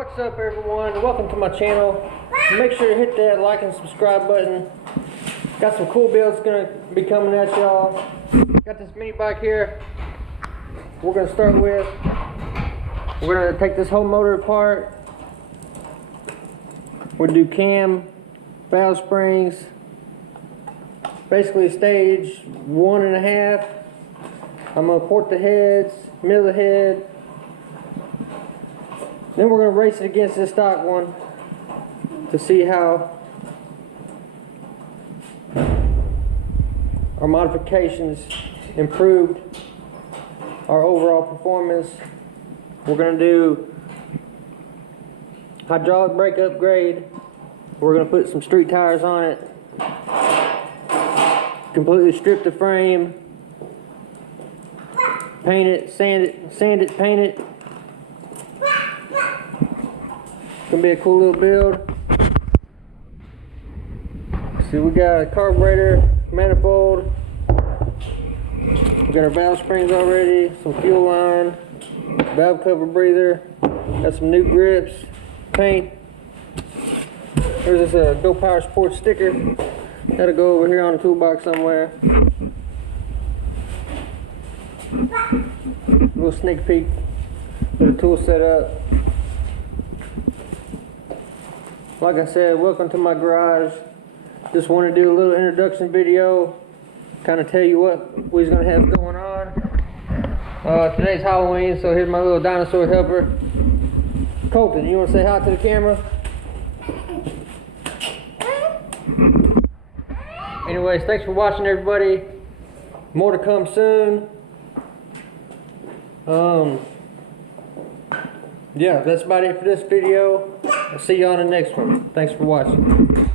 What's up everyone, welcome to my channel. Make sure to hit that like and subscribe button. Got some cool builds gonna be coming at y'all. Got this mini bike here. We're gonna start with, we're gonna take this whole motor apart. We'll do cam, valve springs, basically stage 1.5. I'm gonna port the heads, mill the head. Then we're going to race it against this stock one to see how our modifications improved our overall performance. We're going to do hydraulic brake upgrade. We're going to put some street tires on it, completely strip the frame, paint it, sand it, paint it. Gonna be a cool little build. See, we got a carburetor, manifold. We got our valve springs already, some fuel line, valve cover breather. Got some new grips, paint. There's this Go Power Sports sticker. That'll go over here on the toolbox somewhere. Little sneak peek of the tool setup. Like I said, welcome to my garage. Just want to do a little introduction video, kind of tell you what we're going to have going on. Today's Halloween, so here's my little dinosaur helper. Colton, you want to say hi to the camera? Anyways, thanks for watching everybody. More to come soon. Yeah, that's about it for this video. I'll see you on the next one. Thanks for watching.